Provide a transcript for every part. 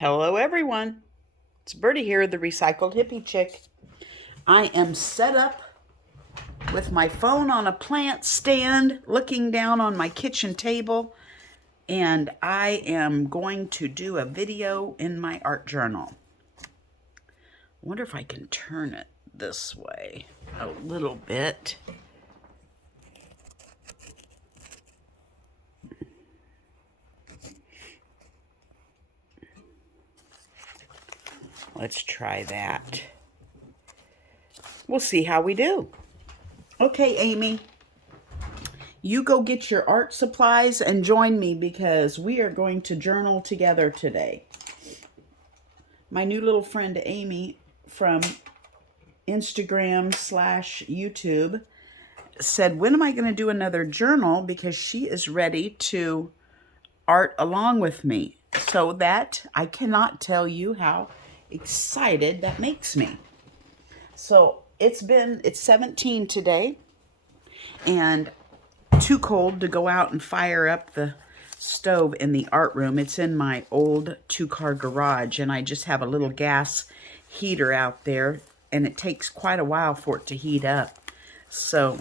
Hello, everyone. It's Birdie here, the recycled hippie chick. I am set up with my phone on a plant stand, looking down on my kitchen table, and I am going to do a video in my art journal. I wonder if I can turn it this way a little bit. Let's try that. We'll see how we do. Okay, Amy, you go get your art supplies and join me because we are going to journal together today. My new little friend Amy from Instagram/YouTube said, when am I going to do another journal? Because she is ready to art along with me. So that I cannot tell you how excited that makes me. So it's 17 today and too cold to go out and fire up the stove in the art room. It's in my old 2-car garage, and I just have a little gas heater out there, and it takes quite a while for it to heat up. So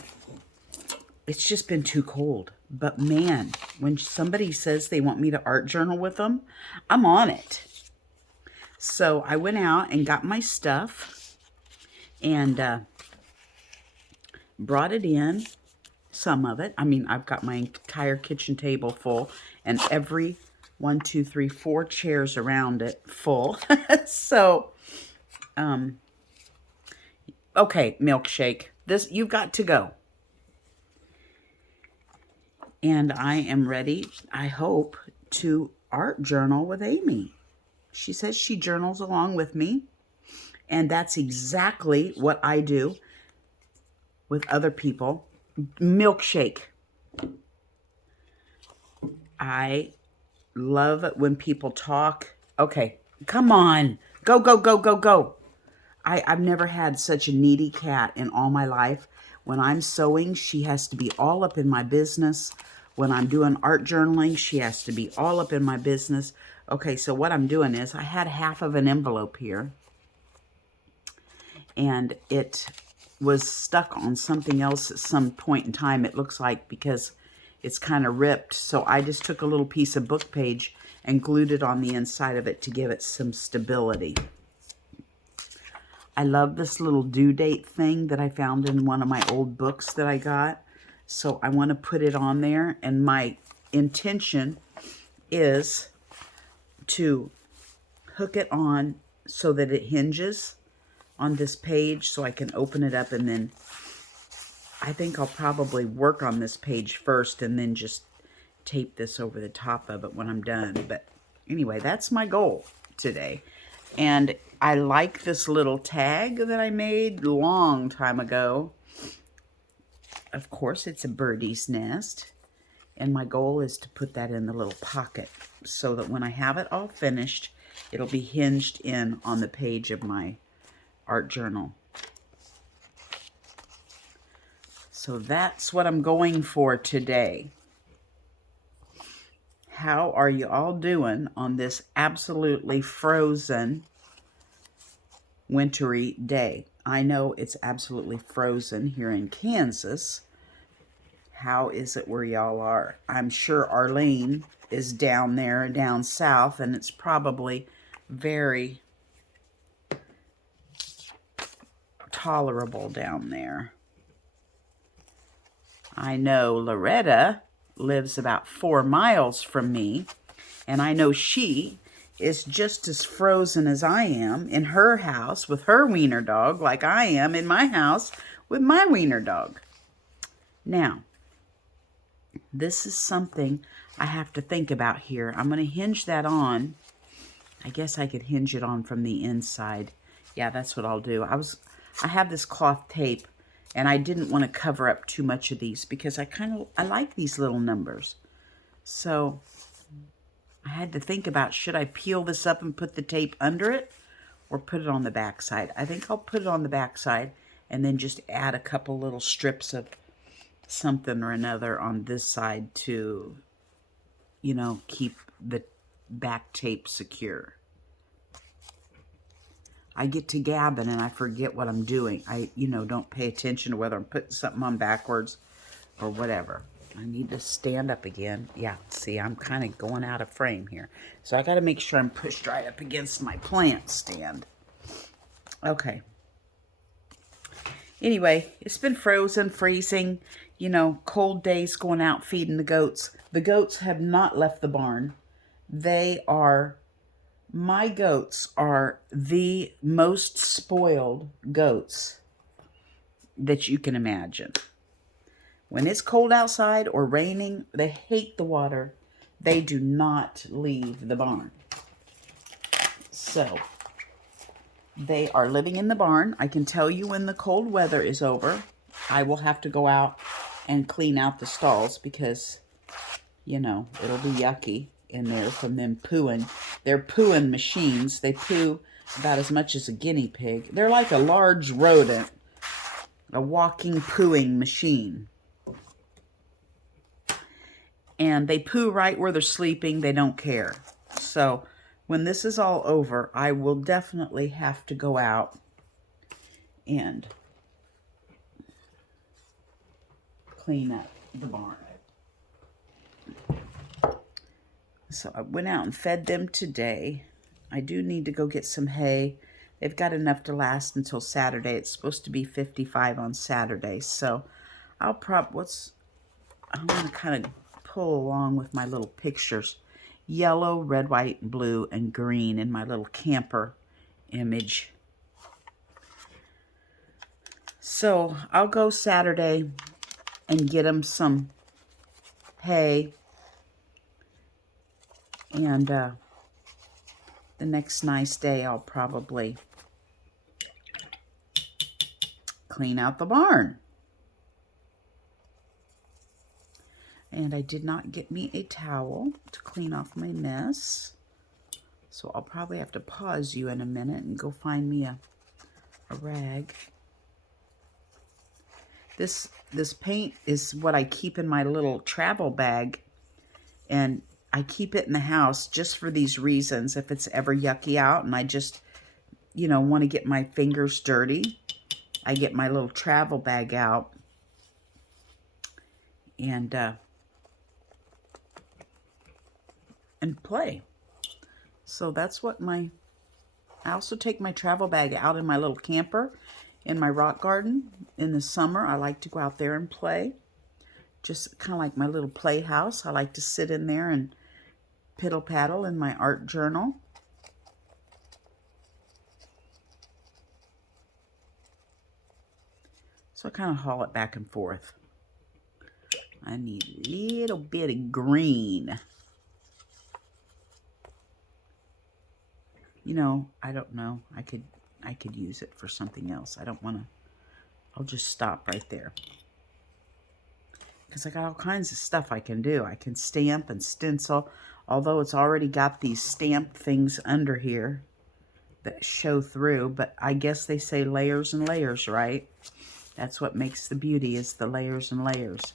it's just been too cold. But man, when somebody says they want me to art journal with them, I'm on it. So I went out and got my stuff and brought it in. Some of it. I mean, I've got my entire kitchen table full and every 4 chairs around it full. So, okay, milkshake, this, you've got to go. And I am ready, I hope, to art journal with Amy. She says she journals along with me, and that's exactly what I do with other people. Milkshake. I love it when people talk. Okay, come on. Go, go, go, go, go. I've never had such a needy cat in all my life. When I'm sewing, she has to be all up in my business. When I'm doing art journaling, she has to be all up in my business. Okay, so what I'm doing is I had half of an envelope here, and it was stuck on something else at some point in time, it looks like, because it's kind of ripped. So I just took a little piece of book page and glued it on the inside of it to give it some stability. I love this little due date thing that I found in one of my old books that I got. So I want to put it on there, and my intention is to hook it on so that it hinges on this page so I can open it up, and then I think I'll probably work on this page first and then just tape this over the top of it when I'm done. But anyway, that's my goal today. And I like this little tag that I made a long time ago. Of course, it's a birdie's nest. And my goal is to put that in the little pocket so that when I have it all finished, it'll be hinged in on the page of my art journal. So that's what I'm going for today. How are you all doing on this absolutely frozen wintry day? I know it's absolutely frozen here in Kansas. How is it where y'all are? I'm sure Arlene is down there, down south, and it's probably very tolerable down there. I know Loretta lives about 4 miles from me, and I know she is just as frozen as I am in her house with her wiener dog, like I am in my house with my wiener dog. Now, this is something I have to think about here. I'm going to hinge that on. I guess I could hinge it on from the inside. Yeah, that's what I'll do. I have this cloth tape, and I didn't want to cover up too much of these because I like these little numbers. So I had to think about, should I peel this up and put the tape under it or put it on the back side? I think I'll put it on the back side and then just add a couple little strips of something or another on this side to, you know, keep the back tape secure. I get to gabbing and I forget what I'm doing. I, don't pay attention to whether I'm putting something on backwards or whatever. I need to stand up again. Yeah, see, I'm kind of going out of frame here. So I got to make sure I'm pushed right up against my plant stand. Okay. Anyway, it's been frozen, freezing, cold days going out feeding the goats. The goats have not left the barn. My goats are the most spoiled goats that you can imagine. When it's cold outside or raining, they hate the water. They do not leave the barn. So, they are living in the barn. I can tell you when the cold weather is over, I will have to go out and clean out the stalls because, it'll be yucky in there from them pooing. They're pooing machines. They poo about as much as a guinea pig. They're like a large rodent, a walking pooing machine. And they poo right where they're sleeping. They don't care. So when this is all over, I will definitely have to go out and clean up the barn. So I went out and fed them today. I do need to go get some hay. They've got enough to last until Saturday. It's supposed to be 55 on Saturday. So I'm going to kind of pull along with my little pictures. Yellow, red, white, blue, and green in my little camper image. So I'll go Saturday and get them some hay. And the next nice day, I'll probably clean out the barn. And I did not get me a towel to clean off my mess. So I'll probably have to pause you in a minute and go find me a rag. This paint is what I keep in my little travel bag. And I keep it in the house just for these reasons. If it's ever yucky out and I just, want to get my fingers dirty, I get my little travel bag out and play. So that's what I also take my travel bag out in my little camper in my rock garden. In the summer, I like to go out there and play. Just kind of like my little playhouse. I like to sit in there and piddle paddle in my art journal. So I kind of haul it back and forth. I need a little bit of green. I don't know. I could use it for something else. I don't want to. I'll just stop right there. Because I got all kinds of stuff I can do. I can stamp and stencil. Although it's already got these stamp things under here that show through. But I guess they say layers and layers, right? That's what makes the beauty, is the layers and layers.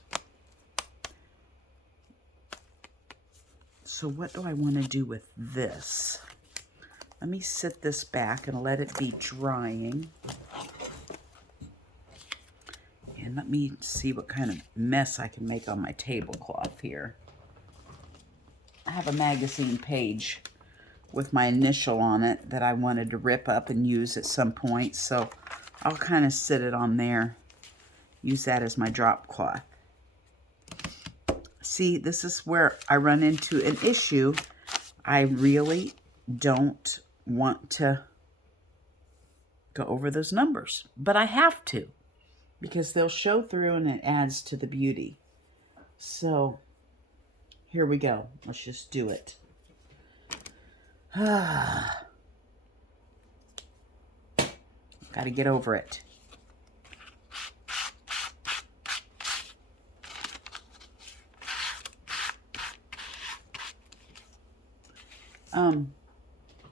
So what do I want to do with this? Let me sit this back and let it be drying. And let me see what kind of mess I can make on my tablecloth here. I have a magazine page with my initial on it that I wanted to rip up and use at some point. So I'll kind of sit it on there. Use that as my drop cloth. See, this is where I run into an issue. I really don't want to go over those numbers, but I have to because they'll show through and it adds to the beauty. So here we go. Let's just do it. Got to get over it.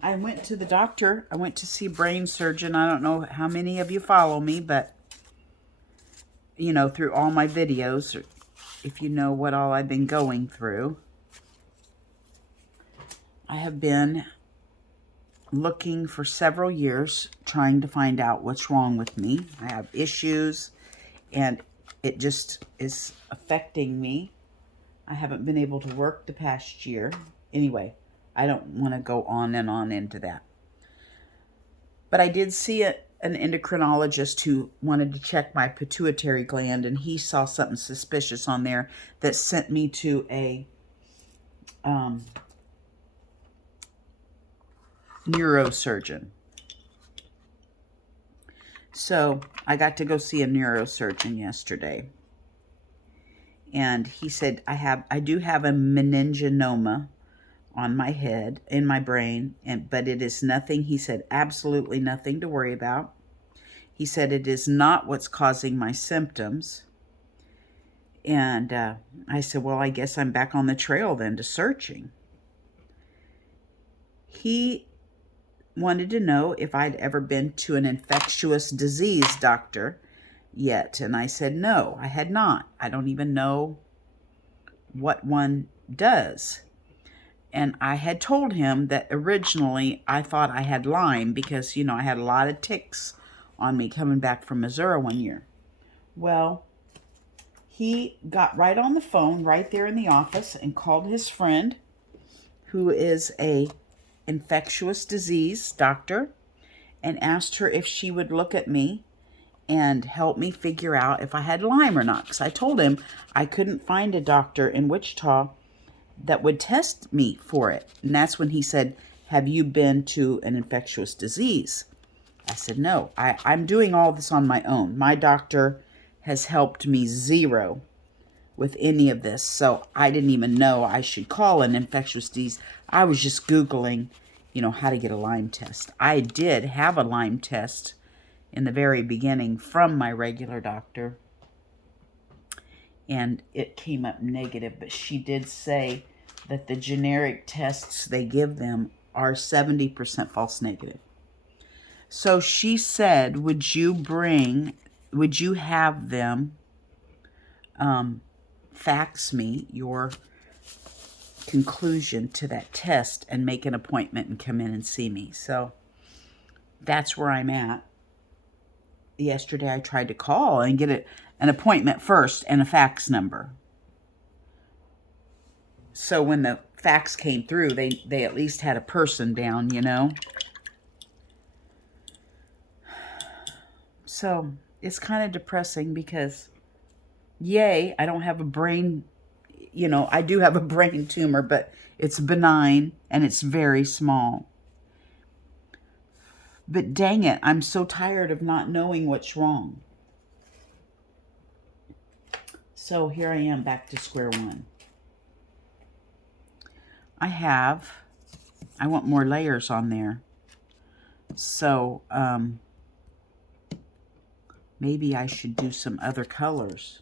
I went to the doctor. I went to see a brain surgeon. I don't know how many of you follow me, but, through all my videos, if you know what all I've been going through. I have been looking for several years, trying to find out what's wrong with me. I have issues, and it just is affecting me. I haven't been able to work the past year. Anyway, I don't want to go on and on into that. But I did see an endocrinologist who wanted to check my pituitary gland, and he saw something suspicious on there that sent me to a neurosurgeon. So I got to go see a neurosurgeon yesterday. And he said, I do have a meningioma on my head, in my brain, but it is nothing, he said, absolutely nothing to worry about. He said it is not what's causing my symptoms. And I said, well, I guess I'm back on the trail then to searching. He wanted to know if I'd ever been to an infectious disease doctor yet. And I said, no, I had not. I don't even know what one does. And I had told him that originally I thought I had Lyme because, you know, I had a lot of ticks on me coming back from Missouri one year. Well, he got right on the phone right there in the office and called his friend, who is a infectious disease doctor, and asked her if she would look at me and help me figure out if I had Lyme or not. Because I told him I couldn't find a doctor in Wichita that would test me for it. And that's when he said, have you been to an infectious disease? I said, no, I'm doing all this on my own. My doctor has helped me zero with any of this. So I didn't even know I should call an infectious disease. I was just Googling, you know, how to get a Lyme test. I did have a Lyme test in the very beginning from my regular doctor, and it came up negative, but she did say that the generic tests they give them are 70% false negative. So she said, would you have them fax me your conclusion to that test and make an appointment and come in and see me? So that's where I'm at. Yesterday I tried to call and get an appointment first and a fax number. So when the fax came through, they at least had a person down, you know. So it's kind of depressing because, yay, I don't have a brain, you know, I do have a brain tumor, but it's benign and it's very small. But dang it, I'm so tired of not knowing what's wrong. So here I am back to square one. I want more layers on there. So maybe I should do some other colors.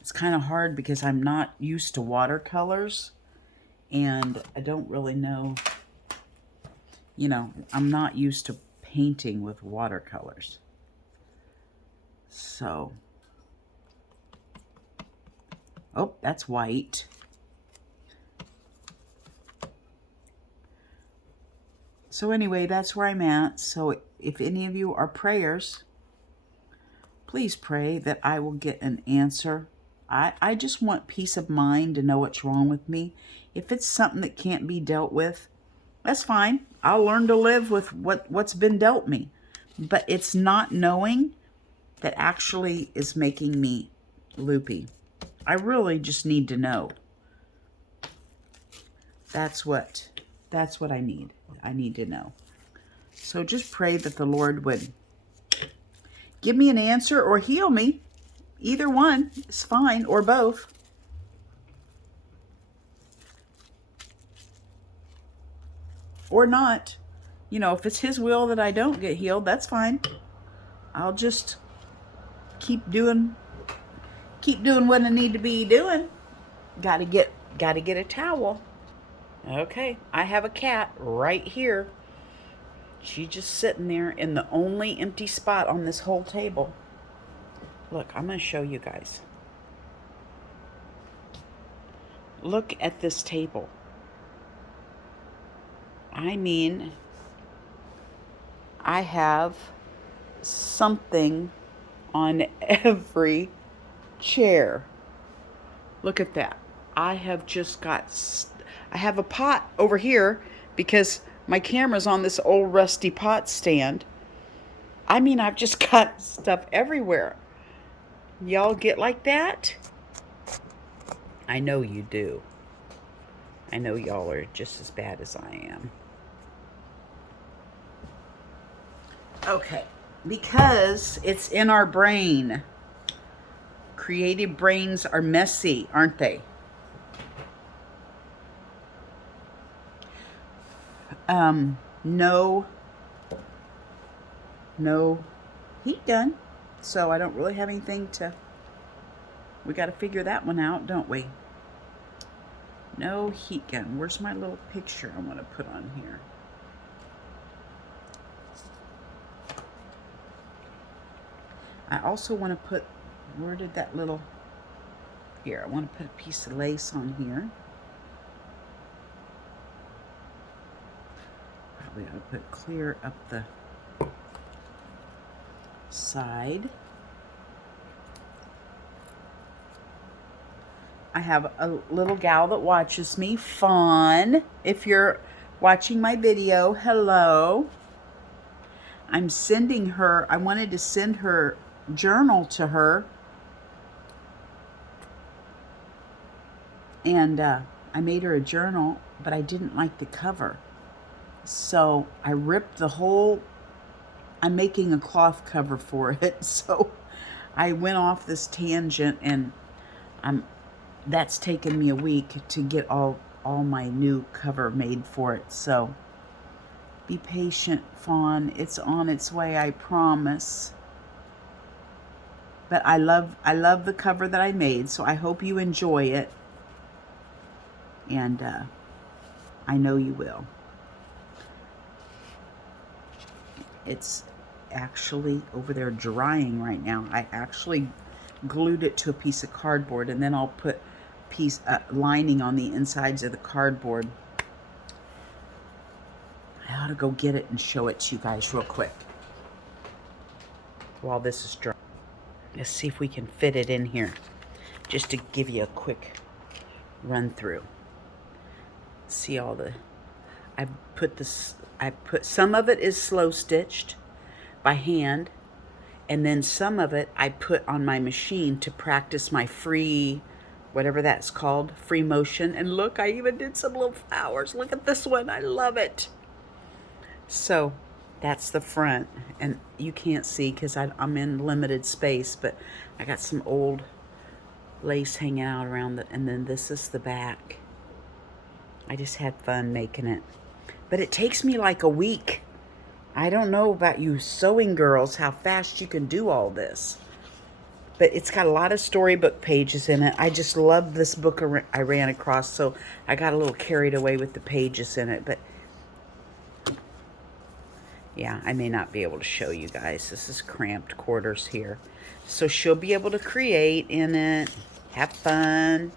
It's kind of hard because I'm not used to watercolors, and I don't really know, you know, I'm not used to painting with watercolors. So, oh, that's white. So anyway, that's where I'm at. So if any of you are prayers, please pray that I will get an answer. I just want peace of mind to know what's wrong with me. If it's something that can't be dealt with, that's fine. I'll learn to live with what's been dealt me. But it's not knowing that actually is making me loopy. I really just need to know. That's what I need. I need to know. So just pray that the Lord would give me an answer or heal me. Either one is fine, or both. Or not. You know, if it's His will that I don't get healed, that's fine. I'll just keep doing what I need to be doing. Gotta get a towel. Okay, I have a cat right here. She's just sitting there in the only empty spot on this whole table. Look, I'm going to show you guys. Look at this table. I mean, I have something on every chair. Look at that. I have just got, I have a pot over here because my camera's on this old rusty pot stand. I mean, I've just got stuff everywhere. Y'all get like that? I know you do. I know y'all are just as bad as I am. Okay, because it's in our brain. Creative brains are messy, aren't they? No heat gun, so I don't really have anything to, we got to figure that one out, don't we? No heat gun. Where's my little picture I want to put on here? I also want to put, where did that little, here, I want to put a piece of lace on here. Probably ought to put clear up the side. I have a little gal that watches me, Fawn. If you're watching my video, hello. I'm sending her, I wanted to send her journal to her. And I made her a journal, but I didn't like the cover. So I ripped the whole, I'm making a cloth cover for it. So I went off this tangent, and that's taken me a week to get all my new cover made for it. So be patient, Fawn. It's on its way, I promise. But I love the cover that I made, so I hope you enjoy it. And I know you will. It's actually over there drying right now. I actually glued it to a piece of cardboard, and then I'll put lining on the insides of the cardboard. I ought to go get it and show it to you guys real quick while this is dry. Let's see if we can fit it in here, just to give you a quick run through. See all the, I put some of it is slow stitched by hand, and then some of it I put on my machine to practice my free, whatever that's called, free motion. And look, I even did some little flowers. Look at this one, I love it. So that's the front, and you can't see because I'm in limited space, but I got some old lace hanging out around and then this is the back. I just had fun making it, but it takes me like a week. I don't know about you sewing girls, how fast you can do all this, but it's got a lot of storybook pages in it. I just love this book I ran across, so I got a little carried away with the pages in it. But yeah, I may not be able to show you guys. This is cramped quarters here. So she'll be able to create in it, have fun.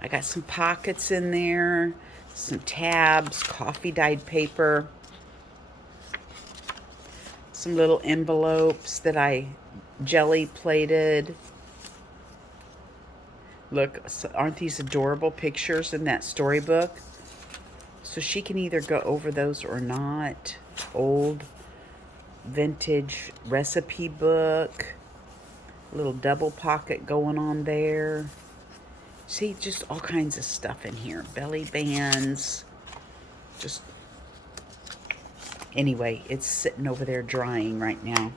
I got some pockets in there, some tabs, coffee dyed paper, some little envelopes that I jelly plated. Look, aren't these adorable pictures in that storybook? So she can either go over those or not. Old vintage recipe book, little double pocket going on there. See, just all kinds of stuff in here. Belly bands. Just, anyway, it's sitting over there drying right now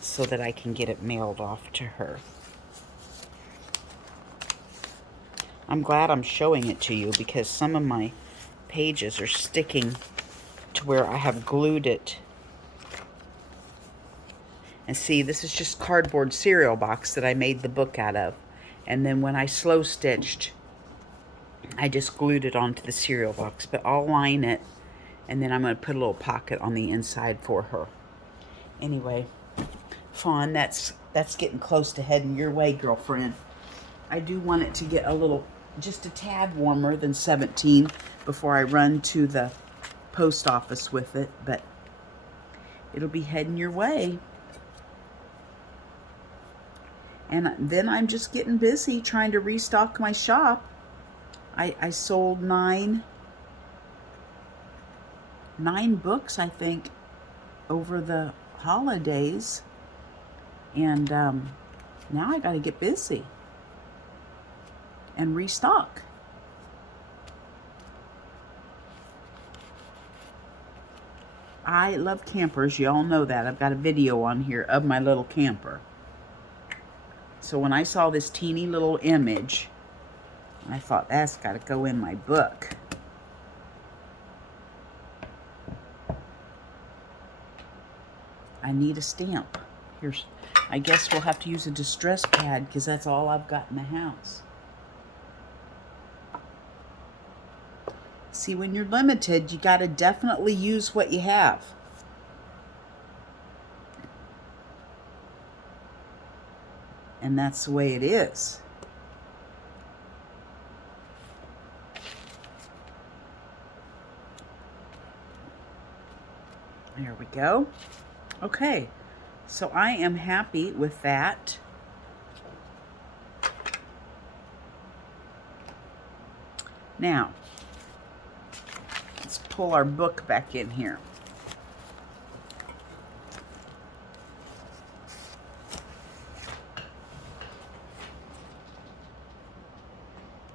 so that I can get it mailed off to her. I'm glad I'm showing it to you because some of my pages are sticking to where I have glued it. And see, this is just cardboard cereal box that I made the book out of. And then when I slow stitched, I just glued it onto the cereal box. But I'll line it, and then I'm going to put a little pocket on the inside for her. Anyway, Fawn, that's getting close to heading your way, girlfriend. I do want it to get a little, just a tad warmer than 17 before I run to the post office with it, but it'll be heading your way. And then I'm just getting busy trying to restock my shop. I sold nine books, I think, over the holidays. And now I got to get busy and restock. I love campers. You all know that. I've got a video on here of my little camper. So when I saw this teeny little image, I thought, that's got to go in my book. I need a stamp. Here's, I guess we'll have to use a distress pad because that's all I've got in the house. See, when you're limited, you got to definitely use what you have. And that's the way it is. There we go. Okay, so I am happy with that. Now, let's pull our book back in here.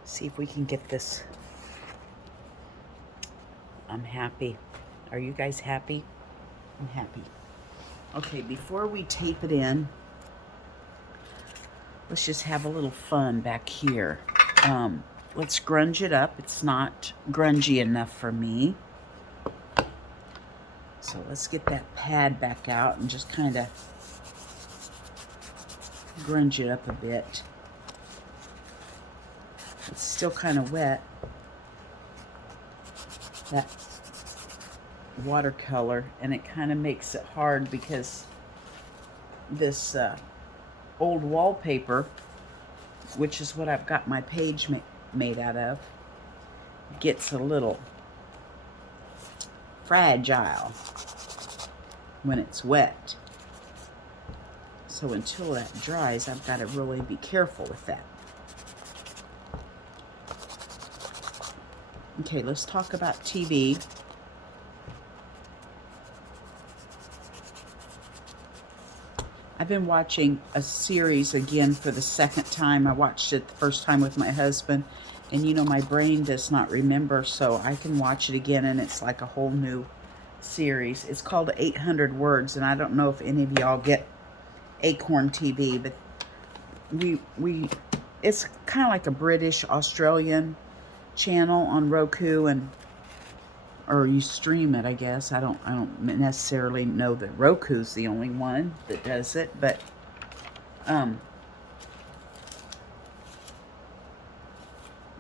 See if we can get this. I'm happy. Are you guys happy? I'm happy. Okay, before we tape it in, let's just have a little fun back here. Let's grunge it up. It's not grungy enough for me. So let's get that pad back out and just kind of grunge it up a bit. It's still kind of wet. That watercolor, and it kind of makes it hard because this old wallpaper, which is what I've got my page made out of, gets a little fragile when it's wet. So until that dries, I've got to really be careful with that. Okay, let's talk about TV. I've been watching a series again for the second time. I watched it the first time with my husband, and you know, my brain does not remember, so I can watch it again, and it's like a whole new series. It's called 800 Words, and I don't know if any of y'all get Acorn TV, but it's kind of like a British Australian channel on Roku, and or you stream it, I guess. I don't necessarily know that Roku's the only one that does it, but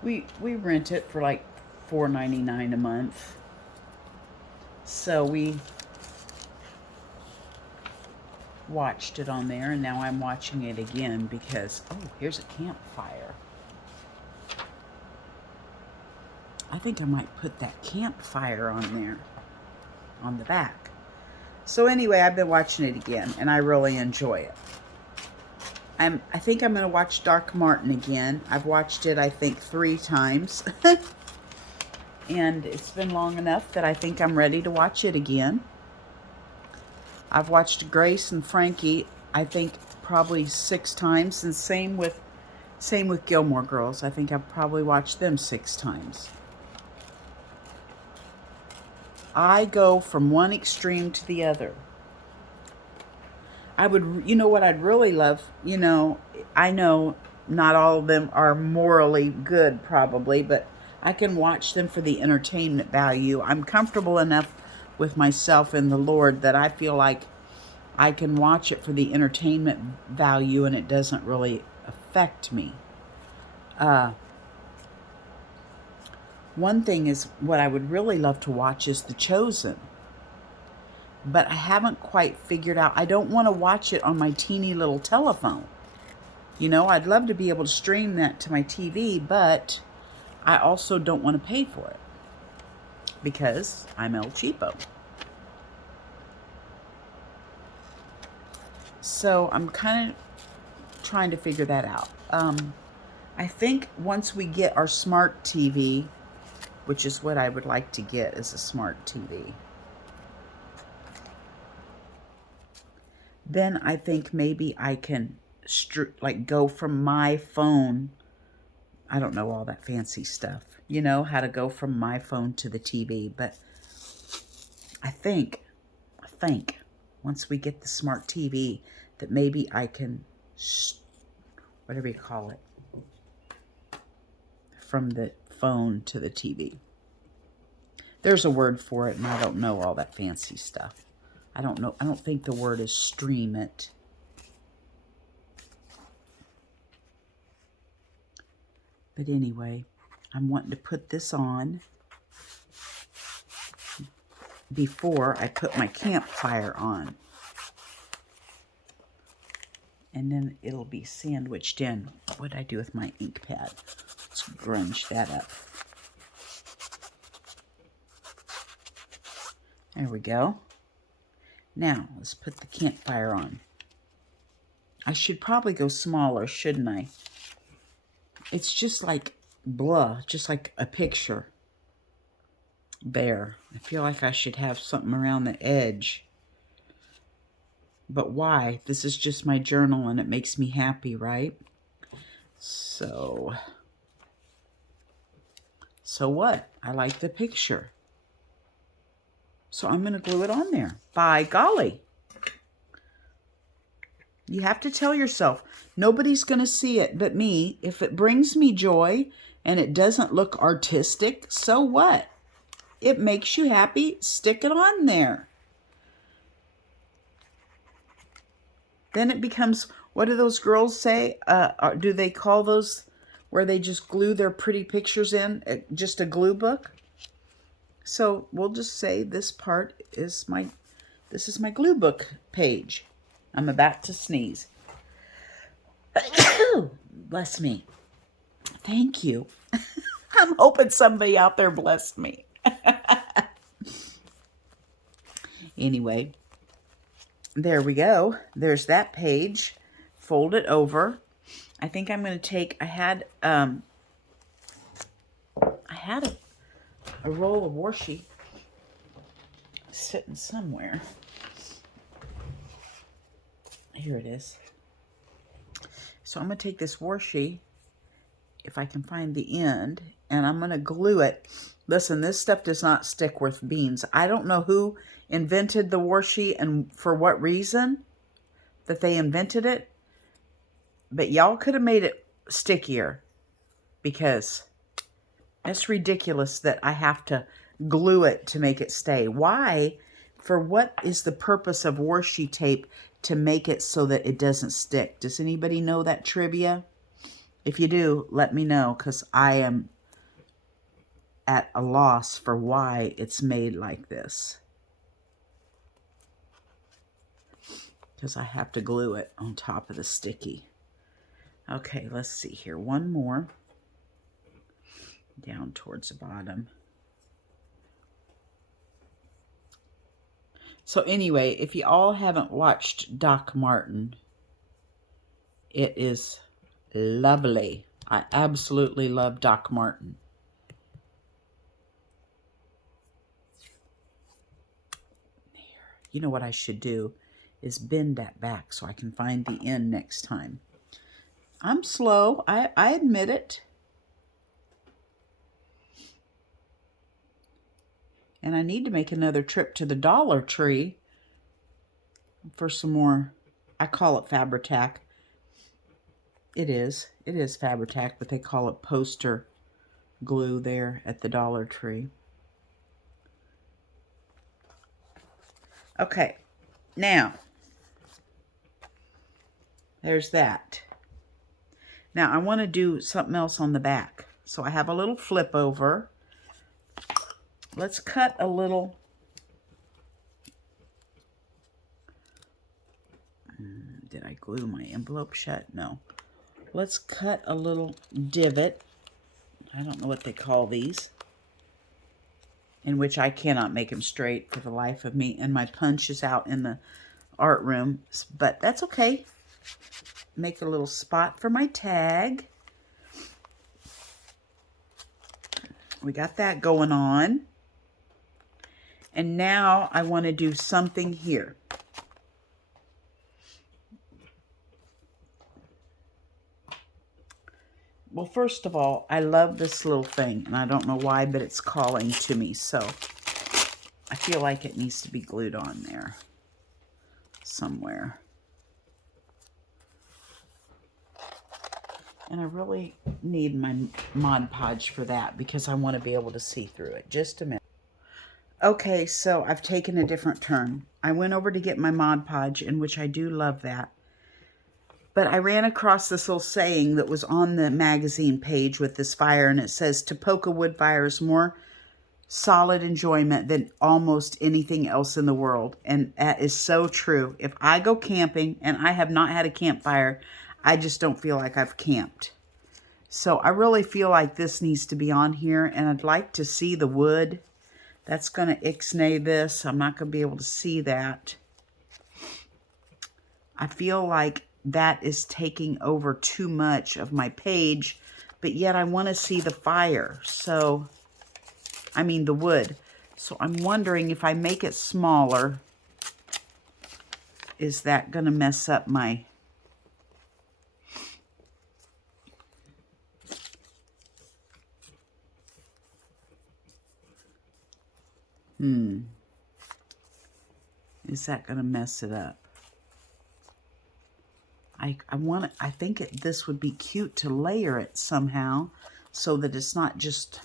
we rent it for like $4.99 a month. So we watched it on there, and now I'm watching it again because, oh, here's a campfire. I think I might put that campfire on there, on the back. So anyway, I've been watching it again, and I really enjoy it. I think I'm going to watch Dark Martin again. I've watched it, I think, 3 times. And it's been long enough that I think I'm ready to watch it again. I've watched Grace and Frankie, I think, probably 6 times. And same with Gilmore Girls. I think I've probably watched them 6 times. I go from one extreme to the other. I would, you know what I'd really love, you know, I know not all of them are morally good probably, but I can watch them for the entertainment value. I'm comfortable enough with myself and the Lord that I feel like I can watch it for the entertainment value, and it doesn't really affect me. One thing is, what I would really love to watch is The Chosen. But I haven't quite figured out. I don't want to watch it on my teeny little telephone. You know, I'd love to be able to stream that to my TV, but I also don't want to pay for it. because I'm El Cheapo. So I'm kind of trying to figure that out. I think once we get our smart TV, which is what I would like to get, is a smart TV, then I think maybe I can like go from my phone. I don't know all that fancy stuff, you know, how to go from my phone to the TV. But I think once we get the smart TV, that maybe I can, whatever you call it, from the phone to the TV. There's a word for it, and I don't know all that fancy stuff. I don't know. I don't think the word is stream it. But anyway, I'm wanting to put this on before I put my campfire on. And then it'll be sandwiched in. What did I do with my ink pad? Let's grunge that up. There we go. Now, let's put the campfire on. I should probably go smaller, shouldn't I? It's just like blah, just like a picture. There. I feel like I should have something around the edge. But why? This is just my journal and it makes me happy, right? So what? I like the picture. So I'm going to glue it on there. By golly. You have to tell yourself, nobody's going to see it but me. If it brings me joy and it doesn't look artistic, so what? It makes you happy, stick it on there. Then it becomes, what do those girls say? Do they call those where they just glue their pretty pictures in? Just a glue book? So we'll just say this part is this is my glue book page. I'm about to sneeze. Bless me. Thank you. I'm hoping somebody out there blessed me. Anyway, there we go. There's that page. Fold it over. I think I'm going to take, I had a roll of washi sitting somewhere. Here it is. So I'm going to take this washi, if I can find the end, and I'm going to glue it. Listen, this stuff does not stick worth beans. I don't know who invented the washi and for what reason that they invented it, but y'all could have made it stickier, because it's ridiculous that I have to glue it to make it stay. Why? For what is the purpose of washi tape to make it so that it doesn't stick? Does anybody know that trivia? If you do, let me know, because I am at a loss for why it's made like this. Because I have to glue it on top of the sticky. Okay, let's see here. One more. Down towards the bottom. So anyway, if you all haven't watched Doc Martin, it is lovely. I absolutely love Doc Martin. There. You know what I should do is bend that back so I can find the end next time. I'm slow. I admit it. And I need to make another trip to the Dollar Tree for some more. I call it Fabri-Tac. It is Fabri-Tac, but they call it poster glue there at the Dollar Tree. Okay, now, there's that. Now I want to do something else on the back. So I have a little flip over. Let's cut a little. Did I glue my envelope shut? No. Let's cut a little divot. I don't know what they call these. in which I cannot make them straight for the life of me. And my punch is out in the art room, but that's okay. Make a little spot for my tag. We got that going on. And now I want to do something here. Well, first of all, I love this little thing, and I don't know why, but it's calling to me, so I feel like it needs to be glued on there somewhere. And I really need my Mod Podge for that because I want to be able to see through it. Just a minute. Okay, so I've taken a different turn. I went over to get my Mod Podge, in which I do love that. But I ran across this little saying that was on the magazine page with this fire, and it says, to poke a wood fire is more solid enjoyment than almost anything else in the world. And that is so true. If I go camping and I have not had a campfire, I just don't feel like I've camped. So I really feel like this needs to be on here, and I'd like to see the wood. That's going to ixnay this. I'm not going to be able to see that. I feel like that is taking over too much of my page, but yet I want to see the fire. So, I mean the wood. So I'm wondering if I make it smaller, is that going to mess up my... Is that going to mess it up? I think this would be cute to layer it somehow so that it's not just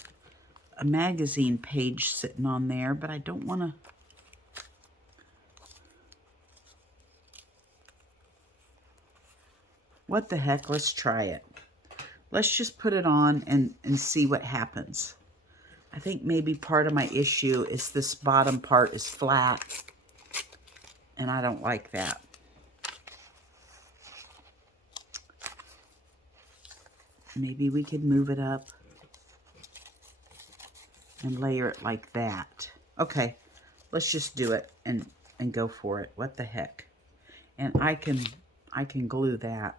a magazine page sitting on there, but I don't want to. What the heck? Let's try it. Let's just put it on and see what happens. I think maybe part of my issue is this bottom part is flat, and I don't like that. Maybe we could move it up and layer it like that. Okay, let's just do it and go for it. What the heck? And I can glue that.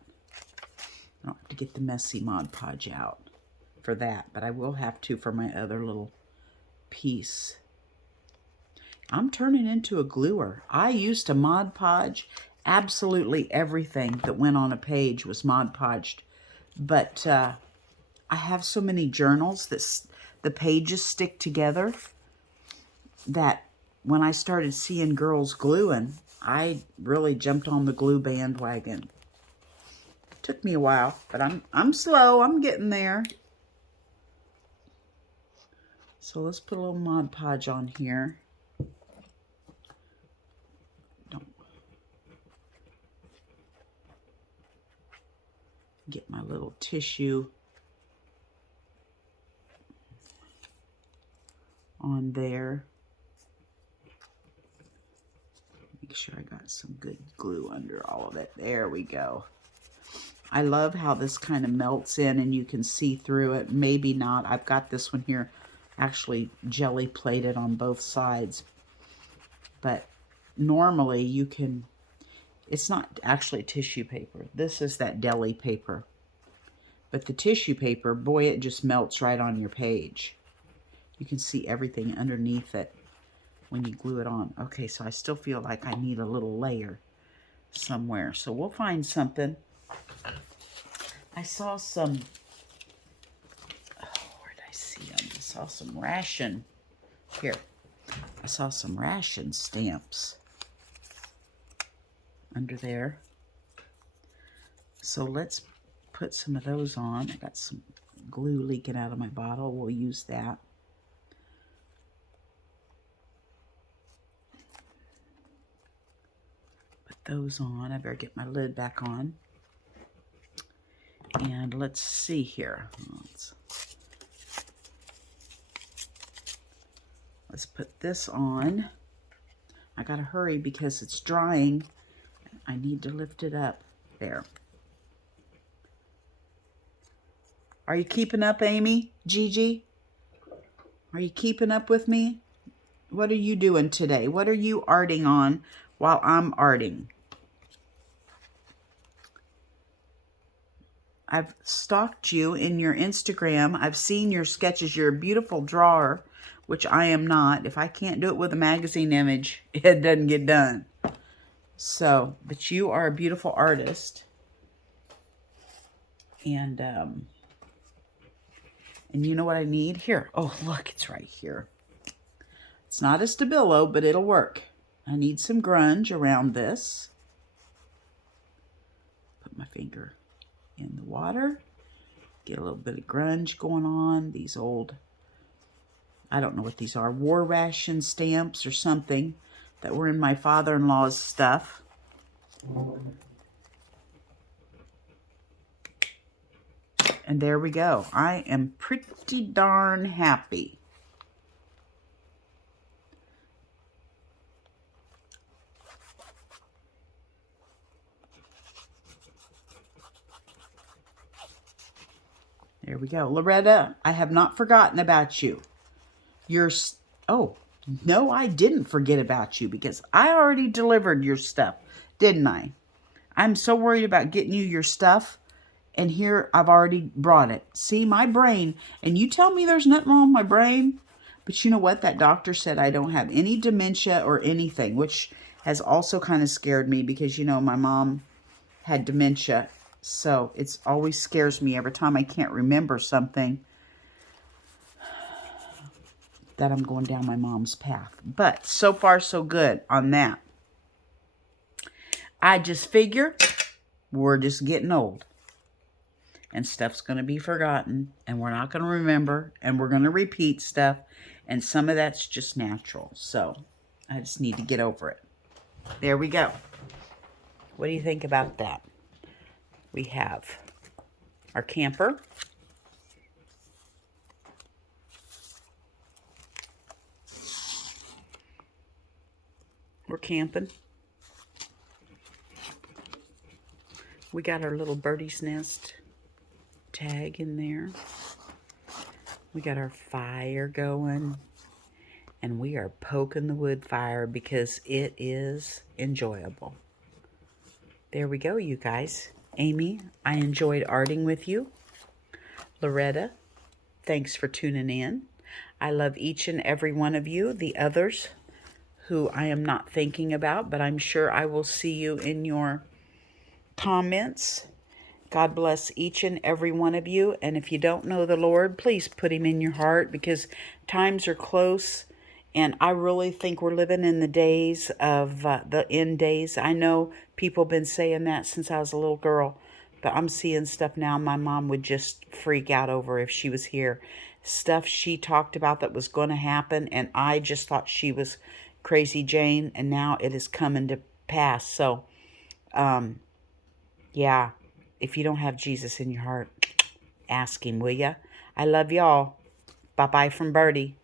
I don't have to get the messy Mod Podge out for that, but I will have to for my other little piece. I'm turning into a gluer. I used to Mod Podge. Absolutely everything that went on a page was Mod Podged. But I have so many journals that the pages stick together that when I started seeing girls gluing, I really jumped on the glue bandwagon. Took me a while, but I'm slow. I'm getting there. So let's put a little Mod Podge on here. Get my little tissue on there. Make sure I got some good glue under all of it. There we go. I love how this kind of melts in and you can see through it. Maybe not. I've got this one here actually jelly plated on both sides. But normally you can... It's not actually tissue paper. This is that deli paper. But the tissue paper, boy, it just melts right on your page. You can see everything underneath it when you glue it on. Okay, so I still feel like I need a little layer somewhere. So we'll find something. I saw some... Oh, where did I see them? I saw some ration. Here. I saw some ration stamps under there. So let's put some of those on. I got some glue leaking out of my bottle. We'll use that. Put those on. I better get my lid back on. And let's see here. Let's put this on. I gotta hurry because it's drying. I need to lift it up. There. Are you keeping up, Amy? Gigi? Are you keeping up with me? What are you doing today? What are you arting on while I'm arting? I've stalked you in your Instagram. I've seen your sketches. You're a beautiful drawer, which I am not. If I can't do it with a magazine image, it doesn't get done. So, but you are a beautiful artist. And you know what I need? Here. Oh, look, it's right here. It's not a Stabilo, but it'll work. I need some grunge around this. Put my finger in the water. Get a little bit of grunge going on. These old, I don't know what these are, war ration stamps or something that were in my father-in-law's stuff. And there we go. I am pretty darn happy. There we go. Loretta, I have not forgotten about you. Oh, no, I didn't forget about you because I already delivered your stuff, didn't I? I'm so worried about getting you your stuff, and here I've already brought it. See, my brain, and you tell me there's nothing wrong with my brain, but you know what? That doctor said I don't have any dementia or anything, which has also kind of scared me because, you know, my mom had dementia. So it always scares me every time I can't remember something that I'm going down my mom's path. But so far, so good on that. I just figure we're just getting old. And stuff's going to be forgotten. And we're not going to remember. And we're going to repeat stuff. And some of that's just natural. So I just need to get over it. There we go. What do you think about that? We have our camper. We're camping. We got our little birdie's nest tag in there. We got our fire going. And we are poking the wood fire because it is enjoyable. There we go, you guys. Amy, I enjoyed arting with you. Loretta, thanks for tuning in. I love each and every one of you. The others who I am not thinking about, but I'm sure I will see you in your comments. God bless each and every one of you. And if you don't know the Lord, please put him in your heart because times are close. And I really think we're living in the days of the end days. I know people have been saying that since I was a little girl. But I'm seeing stuff now my mom would just freak out over if she was here. Stuff she talked about that was going to happen. And I just thought she was Crazy Jane. And now it is coming to pass. So, yeah. If you don't have Jesus in your heart, ask him, will ya? I love y'all. Bye-bye from Birdie.